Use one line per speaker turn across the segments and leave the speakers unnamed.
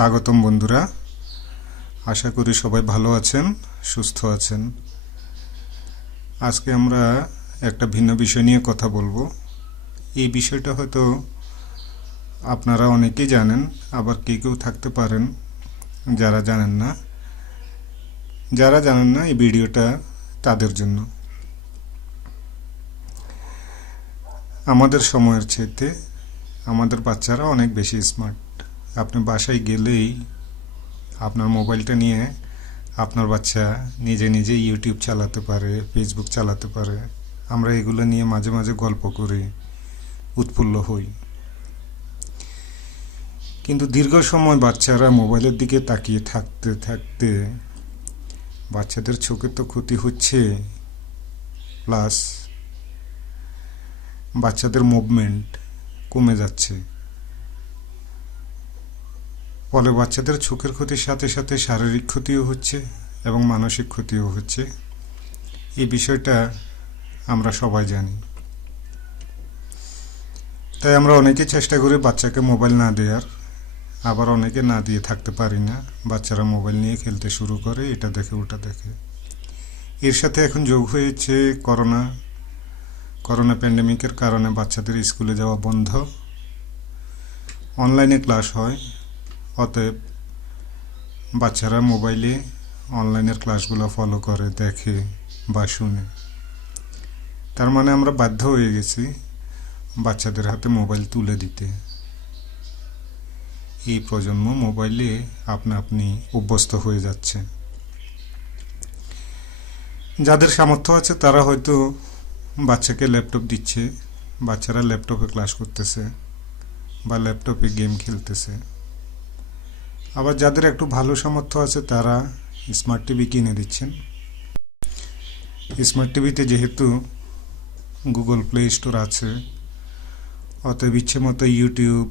স্বাগতম বন্ধুরা। আশা করি সবাই ভালো আছেন, সুস্থ আছেন। আজকে আমরা একটা ভিন্ন বিষয় নিয়ে কথা বলব। এই বিষয়টা হয়তো আপনারা অনেকেই জানেন, আবার কেউ কেউ থাকতে পারেন যারা জানেন না। যারা জানেন না এই ভিডিওটা তাদের জন্য। আমাদের সময়ের চাইতে আমাদের বাচ্চারা অনেক বেশি স্মার্ট আপনি বাসায় গেলেই আপনার মোবাইলটা নিয়ে আপনার বাচ্চা নিজে নিজে ইউটিউব চালাতে পারে ফেসবুক চালাতে পারে। আমরা এগুলো নিয়ে মাঝে মাঝে গল্প করি, উৎফুল্ল হই। কিন্তু দীর্ঘ সময় বাচ্চারা মোবাইলের দিকে তাকিয়ে থাকতে থাকতে বাচ্চাদের চোখে তো ক্ষতি হচ্ছে। প্লাস বাচ্চাদের মুভমেন্ট কমে যাচ্ছে। ফলে বাচ্চাদের চোখের ক্ষতির সাথে সাথে শারীরিক ক্ষতিও হচ্ছে এবং মানসিক ক্ষতিও হচ্ছে। এই বিষয়টা আমরা সবাই জানি। তাই আমরা অনেকে চেষ্টা করি বাচ্চাকে মোবাইল না দেওয়ার। আবার অনেকে না দিয়ে থাকতে পারি না। বাচ্চারা মোবাইল নিয়ে খেলতে শুরু করে, এটা দেখে, ওটা দেখে। এর সাথে এখন যোগ হয়েছে করোনা। করোনা প্যান্ডেমিকের কারণে বাচ্চাদের স্কুলে যাওয়া বন্ধ। অনলাইনে ক্লাস হয়। অতএব বাচ্চারা মোবাইলে অনলাইনের ক্লাসগুলো ফলো করে, দেখে বা শুনে। তার মানে আমরা বাধ্য হয়ে গেছি বাচ্চাদের হাতে মোবাইল তুলে দিতে। এই প্রজন্ম মোবাইলে আপনা আপনি অভ্যস্ত হয়ে যাচ্ছে। যাদের সামর্থ্য আছে তারা হয়তো বাচ্চাকে ল্যাপটপ দিচ্ছে, বাচ্চারা ল্যাপটপে ক্লাস করতেছে বা ল্যাপটপে গেম খেলতেছে। আবার যাদের একটু ভালো সামর্থ্য আছে, তারা স্মার্ট টিভি কিনে দিচ্ছেন। স্মার্ট টিভিতে যেহেতু গুগল প্লে স্টোর আছে, অতএব ইচ্ছে মতো ইউটিউব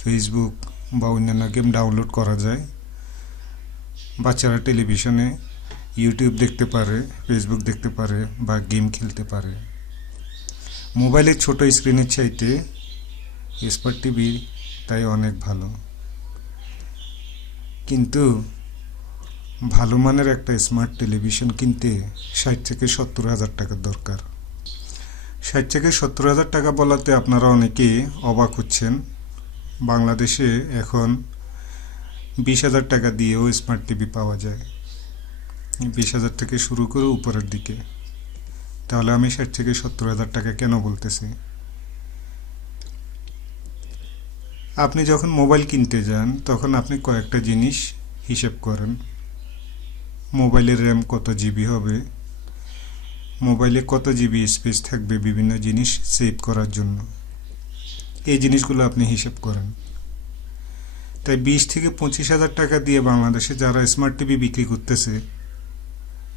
ফেসবুক বা অন্যান্য গেম ডাউনলোড করা যায়। বাচ্চারা টেলিভিশনে ইউটিউব দেখতে পারে ফেসবুক দেখতে পারে বা গেম খেলতে পারে। মোবাইলের ছোট স্ক্রিনের চাইতে স্মার্ট টিভি তাই অনেক ভালো। কিন্তু ভালো মানের একটা স্মার্ট টেলিভিশন কিনতে ষাট থেকে সত্তর হাজার টাকার দরকার। ষাট থেকে সত্তর হাজার টাকা বলাতে আপনারা অনেকে অবাক হচ্ছেন। বাংলাদেশে এখন বিশ হাজার টাকা দিয়েও স্মার্ট টিভি পাওয়া যায়। বিশ হাজার থেকে শুরু করে উপরের দিকে। তাহলে আমি ষাট থেকে সত্তর হাজার টাকা কেন বলতেছি? আপনি যখন মোবাইল কিনতে যান, তখন আপনি কয়েকটা জিনিস হিসেব করেন। মোবাইলের র্যাম কত জিবি হবে? মোবাইলে কত জিবি স্পেস থাকবে বিভিন্ন জিনিস সেভ করার জন্য? এই জিনিসগুলো আপনি হিসেব করেন। তাই বিশ থেকে পঁচিশ হাজার টাকা দিয়ে বাংলাদেশে যারা স্মার্ট টিভি বিক্রি করতেছে,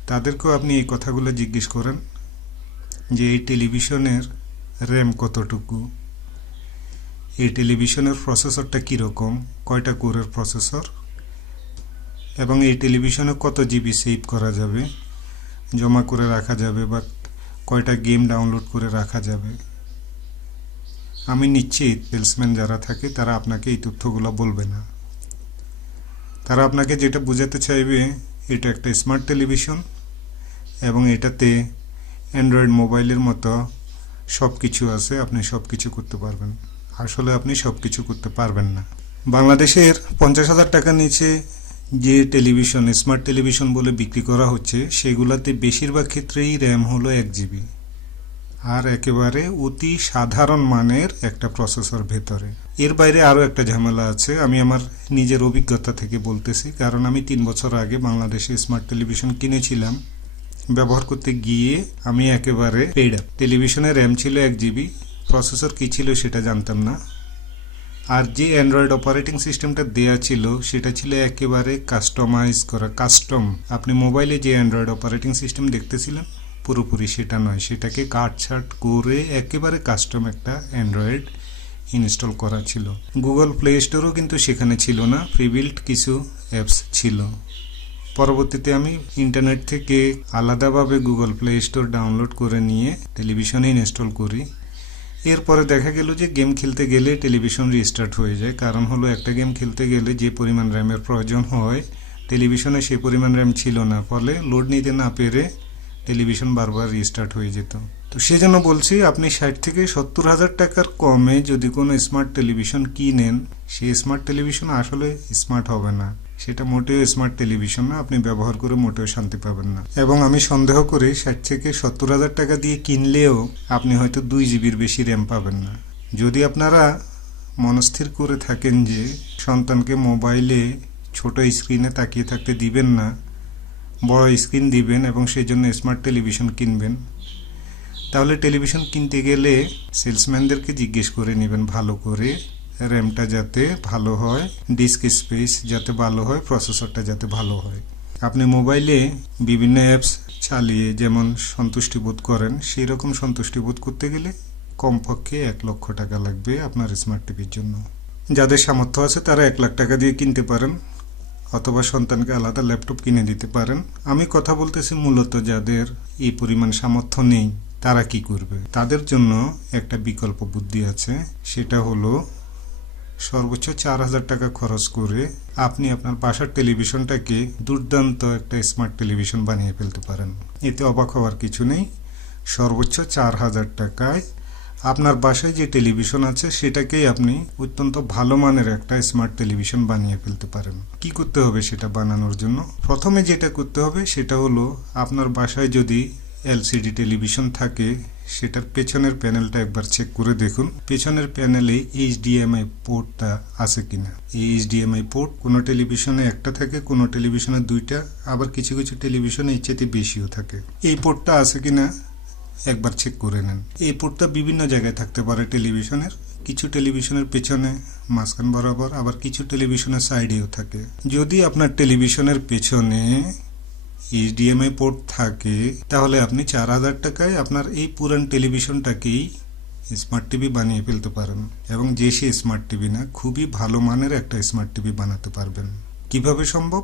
তাদেরকেও আপনি এই কথাগুলো জিজ্ঞেস করেন যে এই টেলিভিশনের র্যাম কতটুকু? এই টেলিভিশনের প্রসেসরটা কীরকম? কয়টা কোরের প্রসেসর? এবং এই টেলিভিশনে কত জিবি সেভ করা যাবে? জমা করে রাখা যাবে বা কয়টা গেম ডাউনলোড করে রাখা যাবে? আমি নিশ্চিত সেলসম্যান যারা থাকে, তারা আপনাকে এই তথ্যগুলো বলবে না। তারা আপনাকে যেটা বোঝাতে চাইবে, এটা একটা স্মার্ট টেলিভিশন এবং এটাতে অ্যান্ড্রয়েড মোবাইলের মতো সব কিছু আছে, আপনি সব কিছু করতে পারবেন। আসলে আপনি সব কিছু করতে পারবেন না। বাংলাদেশের পঞ্চাশ হাজার টাকার নিচে যে টেলিভিশন, স্মার্ট টেলিভিশন বলে বিক্রি করা হচ্ছে, সেগুলাতে বেশিরভাগ ক্ষেত্রেই র্যাম হলো এক জিবি। আর একেবারে অতি সাধারণ মানের একটা প্রসেসর ভেতরে। এর বাইরে আরও একটা ঝামেলা আছে, আমি আমার নিজের অভিজ্ঞতা থেকে বলতেছি, কারণ আমি তিন বছর আগে বাংলাদেশে স্মার্ট টেলিভিশন কিনেছিলাম। ব্যবহার করতে গিয়ে আমি একেবারে পেড টেলিভিশনের র্যাম ছিল এক জিবি প্রসেসর কী ছিল সেটা জানতাম না। আর যে অ্যান্ড্রয়েড অপারেটিং সিস্টেমটা দেয়া ছিল, সেটা ছিল একেবারে কাস্টমাইজ করা কাস্টম আপনি মোবাইলে যে অ্যান্ড্রয়েড অপারেটিং সিস্টেম দেখতেছিলেন, পুরোপুরি সেটা নয়। সেটাকে কাটছাট করে একেবারে কাস্টম একটা অ্যান্ড্রয়েড ইনস্টল করা ছিল। গুগল প্লে স্টোরও কিন্তু সেখানে ছিল না প্রিবিল্ট কিছু অ্যাপস ছিল। পরবর্তীতে আমি ইন্টারনেট থেকে আলাদাভাবে গুগল প্লে স্টোর ডাউনলোড করে নিয়ে টেলিভিশনে ইনস্টল করি। এরপরে দেখা গেল যে গেম খেলতে গেলে টেলিভিশন রিস্টার্ট হয়ে যায়। কারণ হলো একটা গেম খেলতে গেলে যে পরিমাণ র্যামের প্রয়োজন হয় টেলিভিশনে সেই পরিমাণ র্যাম ছিল না, ফলে লোড নিতে না পেরে টেলিভিশন বারবার রিস্টার্ট হয়ে যেত। তো সেজন্য বলছি, আপনি ষাট থেকে সত্তর হাজার টাকার কমে যদি কোনো স্মার্ট টেলিভিশন কিনেন সেই স্মার্ট টেলিভিশন আসলে স্মার্ট হবে না। সেটা মোটেও স্মার্ট টেলিভিশন না, আপনি ব্যবহার করে মোটেও শান্তি পাবেন না। এবং আমি সন্দেহ করি, ষাট থেকে সত্তর হাজার টাকা দিয়ে কিনলেও আপনি হয়তো দুই জিবির বেশি র্যাম পাবেন না। যদি আপনারা মনস্থির করে থাকেন যে সন্তানকে মোবাইলে ছোট স্ক্রিনে তাকিয়ে থাকতে দিবেন না, বড় স্ক্রিন দিবেন এবং সেই জন্য স্মার্ট টেলিভিশন কিনবেন, তাহলে টেলিভিশন কিনতে গেলে সেলসম্যানদেরকে জিজ্ঞেস করে নেবেন ভালো করে র্যামটা যাতে ভালো হয় ডিস্ক স্পেস যাতে ভালো হয় প্রসেসরটা যাতে ভালো হয়। আপনি মোবাইলে বিভিন্ন অ্যাপস চালিয়ে যেমন সন্তুষ্টি বোধ করেন সেই রকম সন্তুষ্টি বোধ করতে গেলে কমপক্ষে এক লক্ষ টাকা লাগবে আপনার স্মার্ট টিভির জন্য। যাদের সামর্থ্য আছে তারা এক লাখ টাকা দিয়ে কিনতে পারেন, অথবা সন্তানকে আলাদা ল্যাপটপ কিনে দিতে পারেন। আমি কথা বলতেছি মূলত যাদের এই পরিমাণ সামর্থ্য নেই, তারা কি করবে? তাদের জন্য একটা বিকল্প বুদ্ধি আছে, সেটা হলো সর্বোচ্চ চার হাজার টাকা খরচ করে আপনি আপনার বাসার টেলিভিশনটাকে দুর্দান্ত একটা স্মার্ট টেলিভিশন বানিয়ে ফেলতে পারেন। এতে অবাক হওয়ার কিছু নেই। সর্বোচ্চ চার হাজার টাকায় আপনার বাসায় যে টেলিভিশন আছে, সেটাকেই আপনি অত্যন্ত ভালো মানের একটা স্মার্ট টেলিভিশন বানিয়ে ফেলতে পারেন। কি করতে হবে সেটা বানানোর জন্য? প্রথমে যেটা করতে হবে সেটা হলো আপনার বাসায় যদি এলসিডি টেলিভিশন থাকে, সেটার পেছনের প্যানেলটা একবার চেক করে দেখুন। পেছনের প্যানেলে এইচডিএমআই পোর্টটা আছে কিনা। এই এইচডিএমআই পোর্ট কোনো টেলিভিশনে একটা থাকে, কোনো টেলিভিশনে দুইটা, আবার কিছু কিছু টেলিভিশনে চেয়ে বেশিও থাকে। এই পোর্টটা আছে কিনা, একবার চেক করে নেন। এই পোর্টটা বিভিন্ন জায়গায় থাকতে পারে টেলিভিশনের। কিছু টেলিভিশনের পেছনে মাঝখান বরাবর, আবার কিছু টেলিভিশনের সাইডেও থাকে। যদি আপনার টেলিভিশনের পেছনে এইচডিএমআই পোর্ট থাকে, তাহলে আপনি চার হাজার টাকায় আপনার এই পুরান টেলিভিশনটাকেই স্মার্ট টিভি বানিয়ে ফেলতে পারেন। এবং যে সে স্মার্ট টিভি না, খুবই ভালো মানের একটা স্মার্ট টিভি বানাতে পারবেন। কীভাবে সম্ভব?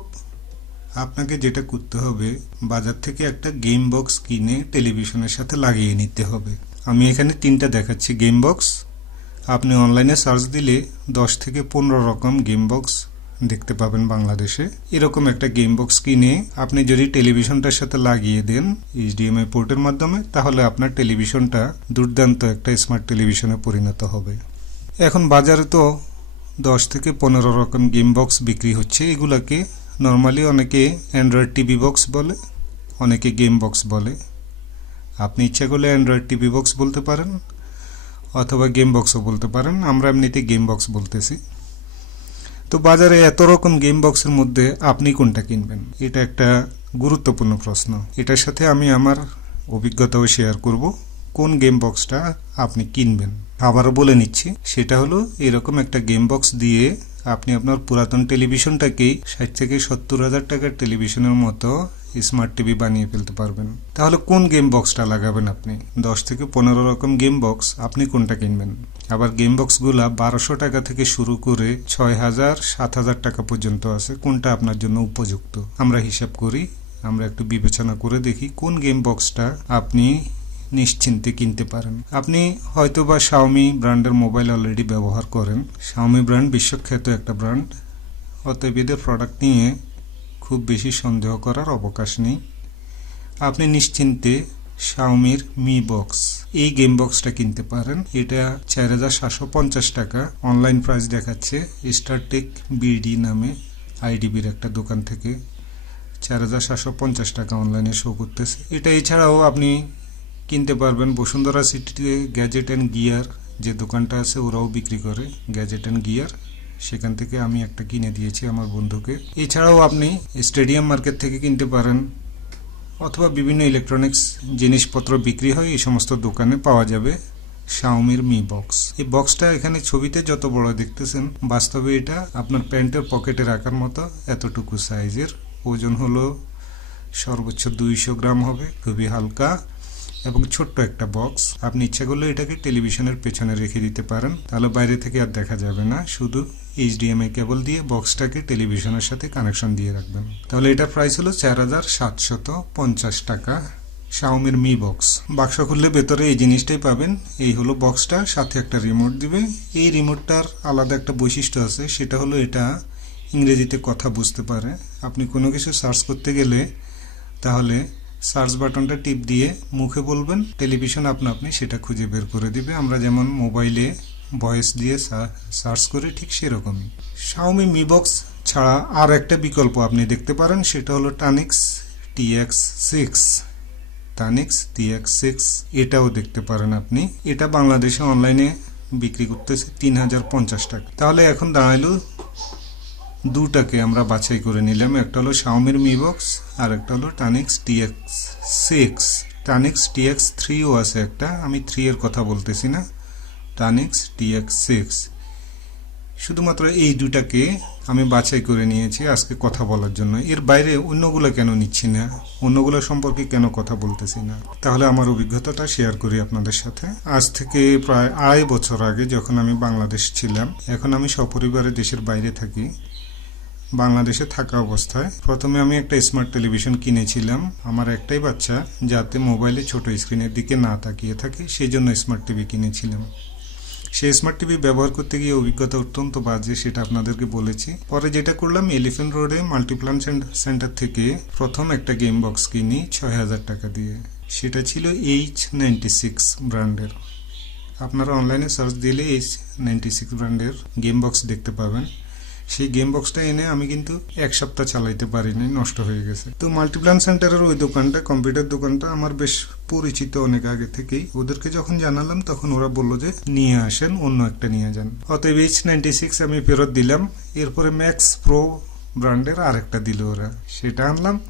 আপনাকে যেটা করতে হবে, বাজার থেকে একটা গেম বক্স কিনে টেলিভিশনের সাথে লাগিয়ে নিতে হবে। আমি এখানে তিনটা দেখাচ্ছি গেম বক্স আপনি অনলাইনে সার্চ দিলে দশ থেকে পনেরো রকম গেম বক্স দেখতে পাবেন বাংলাদেশে। এরকম একটা গেম বক্স কিনে আপনি যদি টেলিভিশনটার সাথে লাগিয়ে দেন এইচডিএমআই পোর্টের মাধ্যমে, তাহলে আপনার টেলিভিশনটা দুর্দান্ত একটা স্মার্ট টেলিভিশনে পরিণত হবে। এখন বাজারে তো দশ থেকে পনেরো রকম গেম বক্স বিক্রি হচ্ছে। এগুলাকে নর্মালি অনেকে অ্যান্ড্রয়েড টিভি বক্স বলে, অনেকে গেম বক্স বলে। আপনি ইচ্ছা করলে অ্যান্ড্রয়েড টিভি বক্স বলতে পারেন, অথবা গেম বক্সও বলতে পারেন। আমরা এমনিতে গেম বক্স বলতেছি। তো বাজারে এত রকম গেম বক্সের মধ্যে আপনি কোনটা কিনবেন? এটা একটা গুরুত্বপূর্ণ প্রশ্ন। এটার সাথে আমি আমার অভিজ্ঞতাও শেয়ার করব, কোন গেম বক্সটা আপনি কিনবেন। আবারও বলে নিচ্ছি, সেটা হলো এরকম একটা গেম বক্স দিয়ে আপনি আপনার পুরাতন টেলিভিশনটাকেই ষাট থেকে সত্তর হাজার টাকার টেলিভিশনের মতো স্মার্ট টিভি বানিয়ে ফেলতে পারবেন। তাহলে কোন গেম বক্সটা লাগাবেন আপনি? দশ থেকে পনেরো রকম গেম বক্স আপনি কোনটা কিনবেন? আবার গেম বক্সগুলা বারোশো টাকা থেকে শুরু করে ছয় হাজার, সাত হাজার টাকা পর্যন্ত আছে। কোনটা আপনার জন্য উপযুক্ত? আমরা হিসাব করি, আমরা একটু বিবেচনা করে দেখি কোন গেম বক্সটা আপনি নিশ্চিন্তে কিনতে পারেন। আপনি হয়তো বা শাওমি ব্র্যান্ডের মোবাইল অলরেডি ব্যবহার করেন। শাওমি ব্র্যান্ড বিশ্বখ্যাত একটা ব্র্যান্ড অতএব এদের প্রোডাক্ট নিয়ে খুব বেশি সন্দেহ করার অবকাশ নেই। আপনি নিশ্চিন্তে শাওমির মি বক্স এই গেম বক্সটা কিনতে পারেন। এটা চার হাজার সাতশো পঞ্চাশ টাকা। অনলাইন প্রাইস দেখাচ্ছে স্টারটেক বিডি নামে আইডিবির একটা দোকান থেকে। চার হাজার সাতশো পঞ্চাশ টাকা অনলাইনে শো করতেছে। এটা এছাড়াও আপনি কিনতে পারবেন বসুন্ধরা সিটিতে গ্যাজেট অ্যান্ড গিয়ার যে দোকানটা আছে, ওরাও বিক্রি করে গ্যাজেট অ্যান্ড গিয়ার সেখান থেকে আমি একটা কিনে দিয়েছি আমার বন্ধুকে। এছাড়াও আপনি স্টেডিয়াম মার্কেট থেকে কিনতে পারেন, অথবা বিভিন্ন ইলেকট্রনিক্স জিনিসপত্র বিক্রি হয়, এই সমস্ত দোকানে পাওয়া যাবে শাওমির মি বক্স এই বক্সটা এখানে ছবিতে যত বড় দেখতেছেন, বাস্তবে এটা আপনার প্যান্টের পকেটে রাখার মতো এতটুকু সাইজের ওজন হলো সর্বোচ্চ দুইশো গ্রাম হবে, খুবই হালকা। এবং ছোট্ট একটা বক্স। আপনি ইচ্ছা করলে এটাকে টেলিভিশনের পেছনে রেখে দিতে পারেন। তাহলে বাইরে থেকে আর দেখা যাবে না। শুধু এইচ এইচডিএমআই কেবল দিয়ে বক্সটাকে টেলিভিশনের সাথে কানেকশন দিয়ে রাখবেন। তাহলে এটার প্রাইস হলো চার হাজার সাতশত পঞ্চাশ টাকা। শাওমির মি বক্স বাক্স খুললে ভেতরে এই জিনিসটাই পাবেন। এই হলো বক্সটা। সাথে একটা রিমোট দিবে। এই রিমোটটার আলাদা একটা বৈশিষ্ট্য আছে। সেটা হলো এটা ইংরেজিতে কথা বুঝতে পারে। আপনি কোনো কিছু সার্চ করতে গেলে তাহলে সার্চ বাটনটা টিপ দিয়ে মুখে বলবেন, টেলিভিশন আপনা আপনি সেটা খুঁজে বের করে দিবে। আমরা যেমন মোবাইলে ভয়েস দিয়ে সার্চ করি ঠিক সেরকমই। শাওমি মি বক্স ছাড়া আর একটা বিকল্প আপনি দেখতে পারেন, সেটা হলো Tanix TX six Tanix TX six এটাও দেখতে পারেন আপনি। এটা বাংলাদেশে অনলাইনে বিক্রি করতেছে তিন হাজার পঞ্চাশ টাকা। তাহলে এখন দাঁড়াইলো দুটাকে আমরা বাছাই করে নিলাম। একটা হলো শাওমির মি বক্স আর একটা হলো Tanix TX six Tanishk TX থ্রিও আছে একটা, আমি থ্রি এর কথা বলতেছি না। টানিক্স টিএক্স সিক্স শুধুমাত্র এই দুটাকে আমি বাছাই করে নিয়েছি আজকে কথা বলার জন্য। এর বাইরে অন্যগুলো কেন নিচ্ছি না? অন্যগুলো সম্পর্কে কেন কথা বলতেছি না? তাহলে আমার অভিজ্ঞতাটা শেয়ার করি আপনাদের সাথে। আজ থেকে প্রায় আড়াই বছর আগে যখন আমি বাংলাদেশ ছিলাম, এখন আমি সপরিবারে দেশের বাইরে থাকি। বাংলাদেশে থাকা অবস্থায়। প্রথমে আমি একটা স্মার্ট টেলিভিশন কিনেছিলাম। আমার একটাই বাচ্চা, যাতে মোবাইলে ছোট স্ক্রিনের দিকে না তাকিয়ে থাকে, সেই জন্য স্মার্ট টিভি কিনেছিলাম। সেই স্মার্ট টিভি ব্যবহার করতে গিয়ে অভিজ্ঞতা অত্যন্ত বাজে, সেটা আপনাদেরকে বলেছি। পরে যেটা করলাম এলিফেন্ট রোডে মাল্টিপ্লান সেন্টার থেকে প্রথম একটা গেম বক্স কিনি, ছয় হাজার টাকা দিয়ে। সেটা ছিল এইচ নাইনটি সিক্স ব্র্যান্ডের। আপনারা অনলাইনে সার্চ দিলে এইচ নাইনটি সিক্স ব্র্যান্ডের গেম বক্স দেখতে পাবেন। সেই গেম বক্সটা এনে আমি কিন্তু এক সপ্তাহ চালাইতে পারিনি, নষ্ট হয়ে গেছে। তো মাল্টিপ্লান সেন্টারের ওই দোকানটা কম্পিউটার দোকানটা আমার বেশ পরিচিত অনেক আগে থেকেই। ওদেরকে যখন জানালাম, তখন ওরা বলল যে, নিয়ে আসেন, অন্য একটা নিয়ে যান। অতএব এইচ নাইনটি সিক্স আমি ফেরত দিলাম। এরপরে ম্যাক্স প্রো ব্র্যান্ডের আরেকটা দিল ওরা। সেটা আনলাম।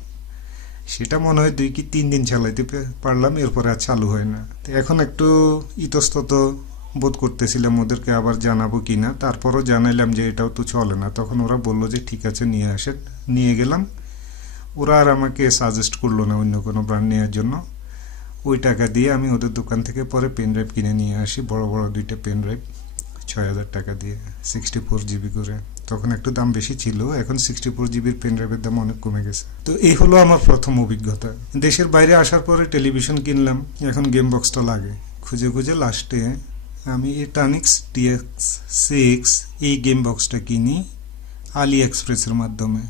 সেটা মনে হয় দুই কি তিন দিন চালাইতে পারলাম, এরপরে আর চালু হয় না। এখন একটু ইতস্তত বোধ করতেছিলাম ওদেরকে আবার জানাব কি না তারপরও জানাইলাম যে এটাও তো চলে না। তখন ওরা বলল যে, ঠিক আছে, নিয়ে আসেন। নিয়ে গেলাম। ওরা আর আমাকে সাজেস্ট করল না অন্য কোনো ব্র্যান্ড নেওয়ার জন্য। ওই টাকা দিয়ে আমি ওদের দোকান থেকে পরে পেন ড্রাইভ কিনে নিয়ে আসি, বড় বড় দুইটা পেন ড্রাইভ ছয় হাজার টাকা দিয়ে সিক্সটি ফোর জিবি করে। তখন একটু দাম বেশি ছিল, এখন সিক্সটি ফোর জিবির পেন ড্রাইভের দাম অনেক কমে গেছে। তো এই হলো আমার প্রথম অভিজ্ঞতা। দেশের বাইরে আসার পরে টেলিভিশন কিনলাম, এখন গেম বক্সটা লাগে। খুঁজে খুঁজে লাস্টে আমি টানিক্স টিএক্স সিক্স এই গেম বক্সটা কিনি আলি এক্সপ্রেসের মাধ্যমে।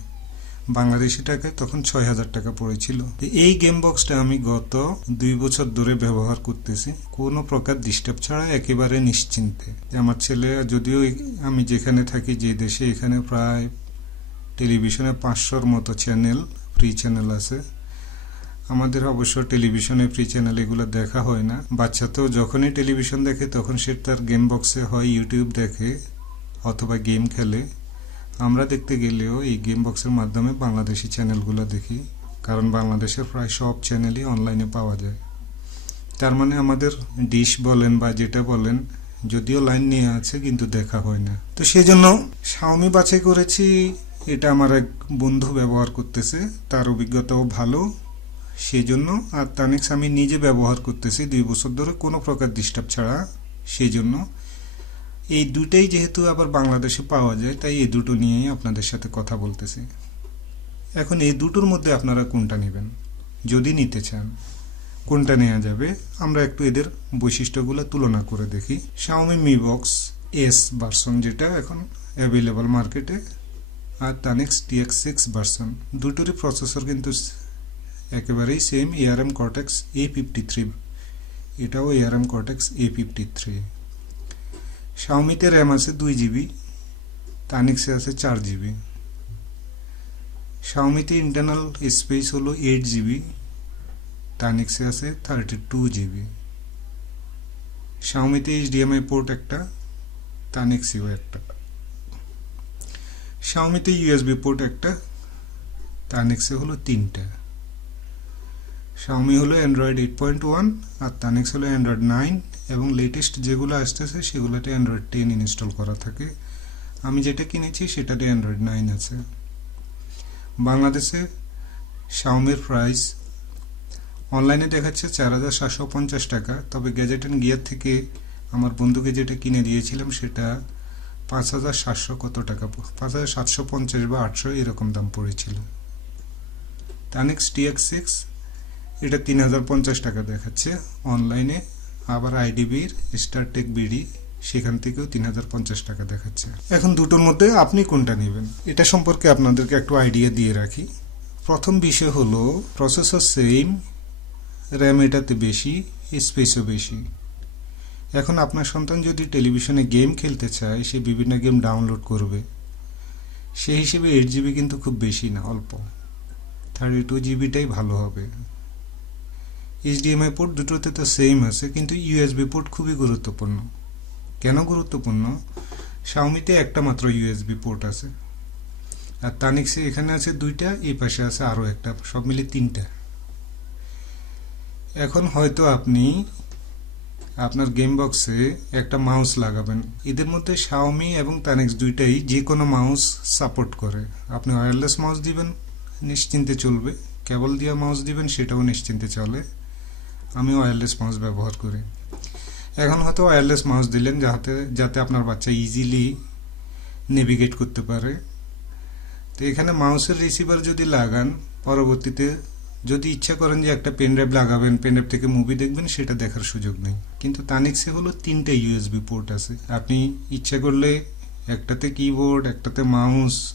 বাংলাদেশি টাকায় তখন ছয় হাজার টাকা পড়েছিল। এই গেম বক্সটা আমি গত দুই বছর ধরে ব্যবহার করতেছি। কোনো প্রকার ডিস্টার্ব ছাড়া একেবারে নিশ্চিন্তে। আমার ছেলে, যদিও আমি যেখানে থাকি, যে দেশে, এখানে প্রায় টেলিভিশনে পাঁচশোর মতো চ্যানেল ফ্রি চ্যানেল আছে। আমাদের অবশ্য টেলিভিশনে ফ্রি চ্যানেল এগুলো দেখা হয় না। বাচ্চা তো যখনই টেলিভিশন দেখে, তখন সে তার গেম বক্সে হয় ইউটিউব দেখে অথবা গেম খেলে। আমরা দেখতে গেলেও এই গেম বক্সের মাধ্যমে বাংলাদেশি চ্যানেলগুলো দেখি, কারণ বাংলাদেশের প্রায় সব চ্যানেলই অনলাইনে পাওয়া যায়। তার মানে আমাদের ডিশ বলেন বা যেটা বলেন, যদিও লাইন নিয়ে আছে, কিন্তু দেখা হয় না। তো সেই জন্য শাওমি বাছাই করেছি, এটা আমার এক বন্ধু ব্যবহার করতেছে, তার অভিজ্ঞতাও ভালো। সেই জন্য আর তানিক্স আমি নিজে ব্যবহার করতেছি দুই বছর ধরে কোনো প্রকার ডিস্টার্ব ছাড়া। সেই জন্য এই দুটাই যেহেতু আবার বাংলাদেশে পাওয়া যায়, তাই এই দুটো নিয়েই আপনাদের সাথে কথা বলতেছি। এখন এই দুটোর মধ্যে আপনারা কোনটা নেবেন? যদি নিতে চান, কোনটা নেওয়া যাবে? আমরা একটু এদের বৈশিষ্ট্যগুলো তুলনা করে দেখি। Xiaomi Mi box S version যেটা এখন অ্যাভেলেবল মার্কেটে আর তানিক্স টিএক্স সিক্স ভার্সন দুটোরই প্রসেসর কিন্তু একেবারেই same ARM Cortex A fifty three এটাও ARM Cortex A fifty three শাওমিতে RAM আছে দুই জিবি তানিক্সে আছে চার জিবি শাওমিতে ইন্টারনাল স্পেস হলো এইট জিবি তানিক্সে আছে থার্টি টু জিবি শাওমিতে এইচডিএমআই পোর্ট একটা তানিক্সিও একটা। শাওমিতে ইউএসবি পোর্ট একটা তানিক্সে হলো তিনটা। শাওমি হলো অ্যান্ড্রয়েড এইট পয়েন্ট ওয়ান আর তানিক্স হলো অ্যান্ড্রয়েড নাইন এবং লেটেস্ট যেগুলো আসতেছে সেগুলোতে অ্যান্ড্রয়েড টেন ইনস্টল করা থাকে। আমি যেটা কিনেছি সেটাতে অ্যান্ড্রয়েড নাইন আছে। বাংলাদেশে শাওমির প্রাইস অনলাইনে দেখাচ্ছে চার হাজার সাতশো পঞ্চাশ টাকা, তবে গ্যাজেট অ্যান্ড গিয়ার থেকে আমার বন্ধুকে যেটা কিনে দিয়েছিলাম সেটা পাঁচ হাজার সাতশো কত টাকা, পাঁচ হাজার সাতশো পঞ্চাশ বা আটশো এরকম দাম পড়েছিল। তানিক্স টিএক্স সিক্স এটা তিন হাজার পঞ্চাশ টাকা দেখাচ্ছে। অনলাইনে আবার আইডিবির স্টারটেক বিডি সেখান থেকেও তিন হাজার পঞ্চাশ টাকা দেখাচ্ছে। এখন দুটোর মধ্যে আপনি কোনটা নেবেন? এটা সম্পর্কে আপনাদেরকে একটু আইডিয়া দিয়ে রাখি। প্রথম বিষয় হলো প্রসেসর সেম র্যাম এটাতে বেশি স্পেসও বেশি। এখন আপনার সন্তান যদি টেলিভিশনে গেম খেলতে চায়, সে বিভিন্ন গেম ডাউনলোড করবে। সেই হিসেবে এইট জিবি কিন্তু খুব বেশি না, অল্প। থার্টি টু জিবিটাই ভালো হবে। এইচডিএমআই পোর্ট দুটোতে তো সেম আছে, কিন্তু ইউএসবি পোর্ট খুবই গুরুত্বপূর্ণ। কেন গুরুত্বপূর্ণ? শাওমিতে একটা মাত্র ইউএসবি পোর্ট আছে। আর তানিক্সে এখানে আছে দুইটা, এই পাশে আছে আরও একটা, সব মিলে তিনটা। এখন হয়তো আপনি আপনার গেম বক্সে একটা মাউস লাগাবেন। এদের মধ্যে শাওমি এবং তানিক্স দুইটাই যে কোনো মাউস সাপোর্ট করে। আপনি ওয়্যারলেস মাউস দিবেন, নিশ্চিন্তে চলবে। কেবল দিয়া মাউস দিবেন, সেটাও নিশ্চিন্তে চলে। আমি ওয়্যারলেস মাউস ব্যবহার করি। এখন হয়তো ওয়্যারলেস মাউস দিলেন যাতে যাতে আপনার বাচ্চা ইজিলি নেভিগেট করতে পারে। তো এখানে মাউসের রিসিভার যদি লাগান, পরবর্তীতে যদি ইচ্ছা করেন যে একটা পেনড্রাইভ লাগাবেন পেন ড্রাইভ থেকে মুভি দেখবেন, সেটা দেখার সুযোগ নেই। কিন্তু তানিক্সে হলো তিনটে ইউএসবি পোর্ট আছে। আপনি ইচ্ছা করলে একটাতে কিবোর্ড একটাতে মাউস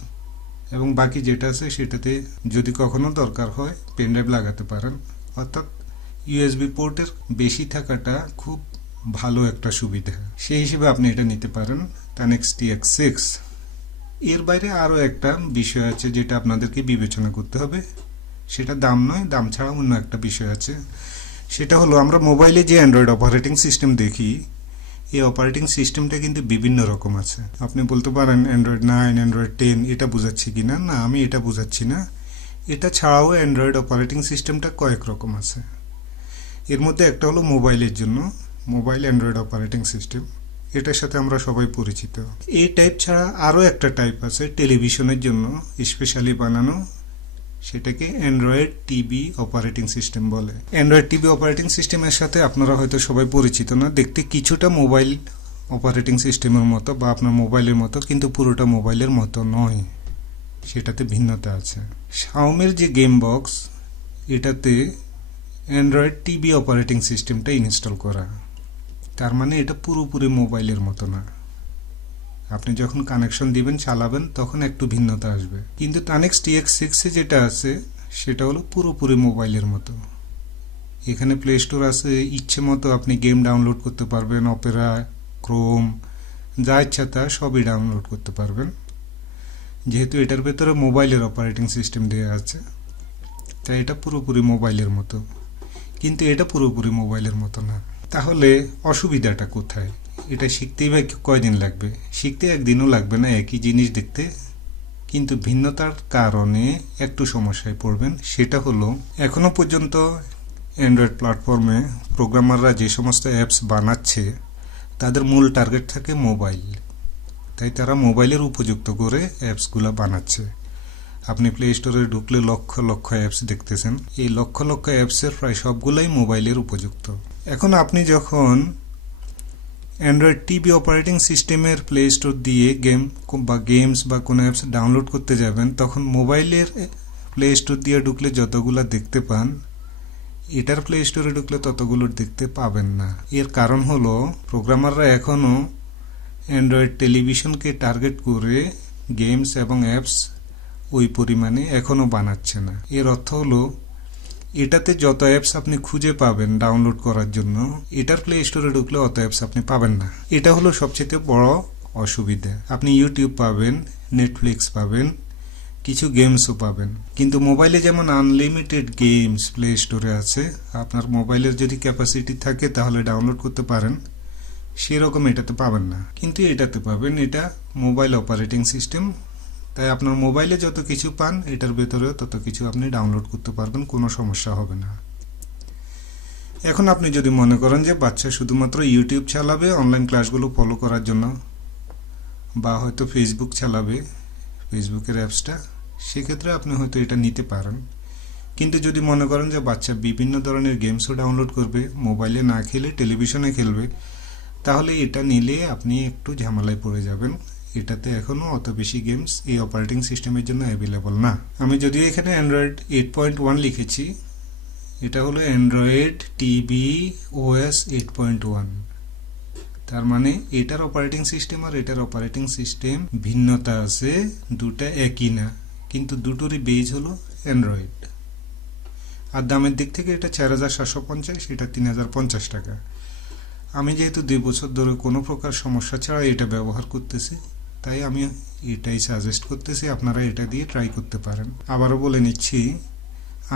এবং বাকি যেটা আছে সেটাতে যদি কখনো দরকার হয় পেনড্রাইভ লাগাতে পারেন। অর্থাৎ ইউএসবি পোর্টের বেশি থাকাটা খুব ভালো একটা সুবিধা। সেই হিসেবে আপনি এটা নিতে পারেন তানেক্স টিএক্স সিক্স এর বাইরে আরও একটা বিষয় আছে যেটা আপনাদেরকে বিবেচনা করতে হবে। সেটা দাম নয়, দাম ছাড়া অন্য একটা বিষয় আছে। সেটা হলো আমরা মোবাইলে যে অ্যান্ড্রয়েড অপারেটিং সিস্টেম দেখি, এই অপারেটিং সিস্টেমটা কিন্তু বিভিন্ন রকম আছে। আপনি বলতে পারেন অ্যান্ড্রয়েড নাইন অ্যান্ড্রয়েড টেন এটা বোঝাচ্ছি কি না না আমি এটা বোঝাচ্ছি না। এটা ছাড়াও অ্যান্ড্রয়েড অপারেটিং সিস্টেমটা কয়েক রকম আছে। এর মধ্যে একটা হলো মোবাইলের জন্য, মোবাইল অ্যান্ড্রয়েড অপারেটিং সিস্টেম। এটার সাথে আমরা সবাই পরিচিত। এই টাইপ ছাড়া আরও একটা টাইপ আছে টেলিভিশনের জন্য, স্পেশালি বানানো। সেটাকে অ্যান্ড্রয়েড টিভি অপারেটিং সিস্টেম বলে। অ্যান্ড্রয়েড টিভি অপারেটিং সিস্টেমের সাথে আপনারা হয়তো সবাই পরিচিত না। দেখতে কিছুটা মোবাইল অপারেটিং সিস্টেমের মতো বা আপনার মোবাইলের মতো, কিন্তু পুরোটা মোবাইলের মতো নয়। সেটাতে ভিন্নতা আছে। শাওমের যে গেম বক্স, এটাতে অ্যান্ড্রয়েড টিভি অপারেটিং সিস্টেমটা ইনস্টল করা। তার মানে এটা পুরোপুরি মোবাইলের মতো না। আপনি যখন কানেকশন দিবেন, চালাবেন, তখন একটু ভিন্নতা আসবে। কিন্তু তানেক্স টিএক্স সিক্সে যেটা আছে, সেটা হলো পুরোপুরি মোবাইলের মতো। এখানে প্লে স্টোর আছে, ইচ্ছে মতো আপনি গেম ডাউনলোড করতে পারবেন অপেরা ক্রোম যা ইচ্ছা তা সবই ডাউনলোড করতে পারবেন। যেহেতু এটার ভেতরে মোবাইলের অপারেটিং সিস্টেম দেওয়া আছে, তাই এটা পুরোপুরি মোবাইলের মতো। কিন্তু এটা পুরোপুরি মোবাইলের মতো না। তাহলে অসুবিধাটা কোথায়? এটা শিখতেই বা কয়দিন লাগবে? শিখতে একদিনও লাগবে না, একই জিনিস দেখতে। কিন্তু ভিন্নতার কারণে একটু সমস্যায় পড়বেন। সেটা হলো, এখনও পর্যন্ত অ্যান্ড্রয়েড প্ল্যাটফর্মে প্রোগ্রামাররা যে সমস্ত অ্যাপস বানাচ্ছে, তাদের মূল টার্গেট থাকে মোবাইল তাই তারা মোবাইলের উপযুক্ত করে অ্যাপসগুলো বানাচ্ছে। আপনি প্লে স্টোরে ঢুকলে লক্ষ লক্ষ অ্যাপস দেখতেছেন। এই লক্ষ লক্ষ অ্যাপসের প্রায় সবগুলোই মোবাইলের উপযুক্ত। এখন আপনি যখন অ্যান্ড্রয়েড টিভি অপারেটিং সিস্টেমের প্লে স্টোর দিয়ে গেম বা গেমস বা কোনো অ্যাপস ডাউনলোড করতে যাবেন, তখন মোবাইলের প্লে স্টোর দিয়ে ঢুকলে যতগুলো দেখতে পান, এটার প্লে স্টোরে ঢুকলে ততগুলো দেখতে পাবেন না। এর কারণ হলো প্রোগ্রামাররা এখনও অ্যান্ড্রয়েড টেলিভিশনকে টার্গেট করে গেমস এবং অ্যাপস ওই পরিমাণে এখনও বানাচ্ছে না। এর অর্থ হলো, এটাতে যত অ্যাপস আপনি খুঁজে পাবেন ডাউনলোড করার জন্য, এটার প্লে স্টোরে ঢুকলে অত অ্যাপস আপনি পাবেন না। এটা হলো সবচেয়ে বড় অসুবিধা। আপনি ইউটিউব পাবেন নেটফ্লিক্স পাবেন, কিছু গেমসও পাবেন। কিন্তু মোবাইলে যেমন আনলিমিটেড গেমস প্লে স্টোরে আছে, আপনার মোবাইলের যদি ক্যাপাসিটি থাকে তাহলে ডাউনলোড করতে পারেন, সেরকম এটাতে পাবেন না। কিন্তু এটাতে পাবেন, এটা মোবাইল অপারেটিং সিস্টেম তাই আপনার মোবাইলে যত কিছু পান, এটার ভেতরেও তত কিছু আপনি ডাউনলোড করতে পারবেন, কোনো সমস্যা হবে না। এখন আপনি যদি মনে করেন যে বাচ্চা শুধুমাত্র ইউটিউব চালাবে অনলাইন ক্লাসগুলো ফলো করার জন্য, বা হয়তো ফেসবুক চালাবে ফেসবুকের অ্যাপসটা সেক্ষেত্রে আপনি হয়তো এটা নিতে পারেন। কিন্তু যদি মনে করেন যে বাচ্চা বিভিন্ন ধরনের গেমসও ডাউনলোড করবে মোবাইলে না খেলে টেলিভিশনে খেলবে, তাহলে এটা নিলে আপনি একটু ঝামেলায় পড়ে যাবেন। এটাতে এখনও অত বেশি গেমস এই অপারেটিং সিস্টেমের জন্য অ্যাভেলেবল না। আমি যদিও এখানে অ্যান্ড্রয়েড এইট পয়েন্ট ওয়ান লিখেছি, এটা হলো Android TV OS eight point one তার মানে এটার অপারেটিং সিস্টেম আর এটার অপারেটিং সিস্টেম ভিন্নতা আছে, দুটা একই না, কিন্তু দুটোরই বেজ হলো অ্যান্ড্রয়েড আর দামের দিক থেকে এটা চার হাজার সাতশো পঞ্চাশ, এটা তিন হাজার পঞ্চাশ টাকা। আমি যেহেতু দুই বছর ধরে কোনো প্রকার সমস্যা ছাড়া এটা ব্যবহার করতেছি তাই আমি এটাই সাজেস্ট করতেছি, আপনারা এটা দিয়ে ট্রাই করতে পারেন। আবারও বলে নিচ্ছি,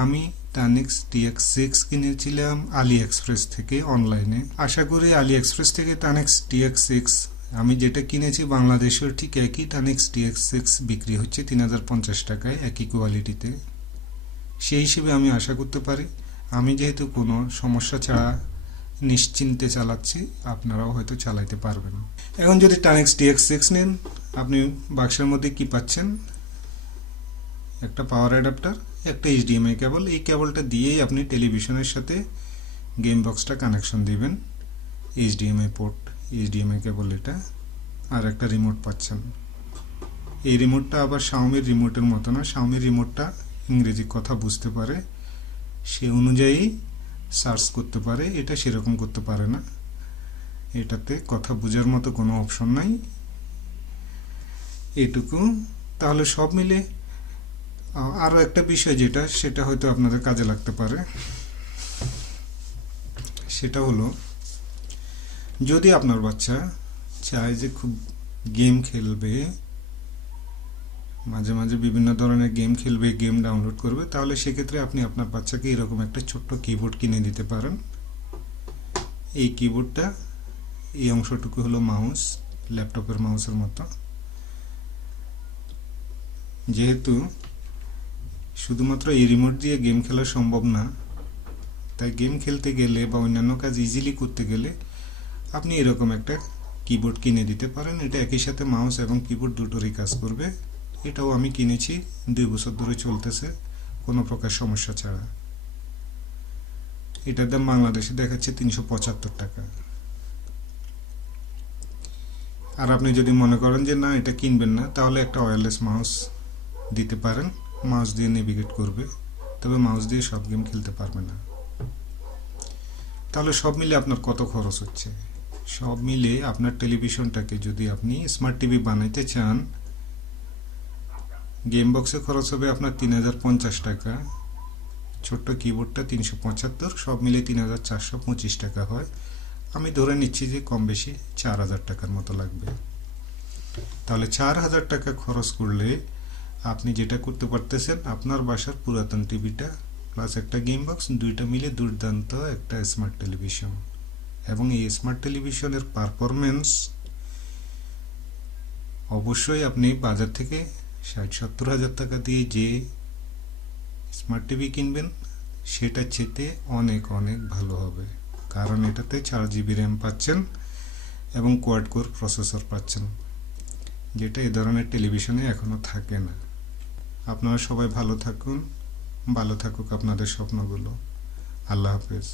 আমি টানিক্স টিএক্স সিক্স কিনেছিলাম আলি এক্সপ্রেস থেকে অনলাইনে আশা করি আলি এক্সপ্রেস থেকে টানিক্স টিএক্স সিক্স আমি যেটা কিনেছি বাংলাদেশের ঠিক একই টানিক্স টিএক্স সিক্স বিক্রি হচ্ছে তিন হাজার পঞ্চাশ টাকায় একই কোয়ালিটিতে সেই হিসেবে আমি আশা করতে পারি, আমি যেহেতু কোনো সমস্যা ছাড়া নিশ্চিন্তে চালাচ্ছি, আপনারাও হয়তো চালাইতে পারবেন। এখন যদি টানেক্স ডিএক্স সিক্স নেন, আপনি বাক্সের মধ্যে কি পাচ্ছেন? একটা পাওয়ার অ্যাডাপ্টার একটা এইচডিএমআই কেবল এই কেবলটা দিয়েই আপনি টেলিভিশনের সাথে গেম বক্সটা কানেকশন দিবেন। এইচডিএমআই পোর্ট এইচডিএমআই কেবল এটা। আর একটা রিমোট পাচ্ছেন। এই রিমোটটা আবার শাওমির রিমোটের মতো না। শাওমির রিমোটটা ইংরেজি কথা বুঝতে পারে। সে অনুযায়ী সার্চ করতে পারে, এটা সেরকম করতে পারে না। এটাতে কথা বোঝার মতো কোনো অপশন নাই। এটুকু। তাহলে সব মিলে আ- আরও একটা বিষয় যেটা, সেটা হয়তো আপনাদের কাজে লাগতে পারে। সেটা হলো, যদি আপনার বাচ্চা চায় যে খুব গেম খেলবে মাঝে মাঝে বিভিন্ন ধরনের গেম খেলবে, গেম ডাউনলোড করবে, তাহলে সেক্ষেত্রে আপনি আপনার বাচ্চাকে এরকম একটা ছোট্ট কিবোর্ড কিনে দিতে পারেন। এই কিবোর্ডটা এই অংশটুকু হলো মাউস ল্যাপটপের মাউসের মতো। যেহেতু শুধুমাত্র এই রিমোট দিয়ে গেম খেলা সম্ভব না, তাই গেম খেলতে গেলে বা অন্যান্য কাজ ইজিলি করতে গেলে আপনি এরকম একটা কিবোর্ড কিনে দিতে পারেন। এটা একই সাথে মাউস এবং কিবোর্ড দুটোরই কাজ করবে। এটাও আমি কিনেছি, দুই বছর ধরে চলতেছে, কোনো প্রকার সমস্যা ছাড়া। এটার দাম বাংলাদেশে দেখাচ্ছে তিনশো পঁচাত্তর টাকা। আর আপনি যদি মনে করেন যে না, এটা কিনবেন না, তাহলে একটা ওয়্যারলেস মাউস দিতে পারেন। মাউস দিয়ে নেভিগেট করবে, তবে মাউস দিয়ে সব গেম খেলতে পারবে না। তাহলে সব মিলে আপনার কত খরচ হচ্ছে? সব মিলে আপনার টেলিভিশনটাকে যদি আপনি স্মার্ট টিভি বানাইতে চান গেম বক্সে খরচ হবে আপনার তিন হাজার পঞ্চাশ টাকা। ছোট্ট কিবোর্ডটা তিনশো পঁচাত্তর, সব মিলে তিন হাজার চারশো পঁচিশ টাকা হয়। আমি ধরে নিচ্ছি যে কম বেশি চার হাজার টাকার মতো লাগবে। তাহলে চার হাজার টাকা খরচ করলে আপনি যেটা করতে পারতেছেন, আপনার বাসার পুরাতন টিভিটা প্লাস একটা গেম বক্স দুইটা মিলে দুর্দান্ত একটা স্মার্ট টেলিভিশন এবং এই স্মার্ট টেলিভিশনের পারফরমেন্স অবশ্যই আপনি বাজার থেকে ষাট সত্তর হাজার টাকা দিয়ে যে স্মার্ট টিভি কিনবেন, সেটা চেতে অনেক অনেক ভালো হবে। কারণ এটাতে চার জিবি র্যাম পাচ্ছেন এবং কোয়াড কোর প্রসেসর পাচ্ছেন, যেটা এ ধরনের টেলিভিশনে এখনও থাকে না। আপনারা সবাই ভালো থাকুন, ভালো থাকুক আপনাদের স্বপ্নগুলো। আল্লাহ হাফেজ।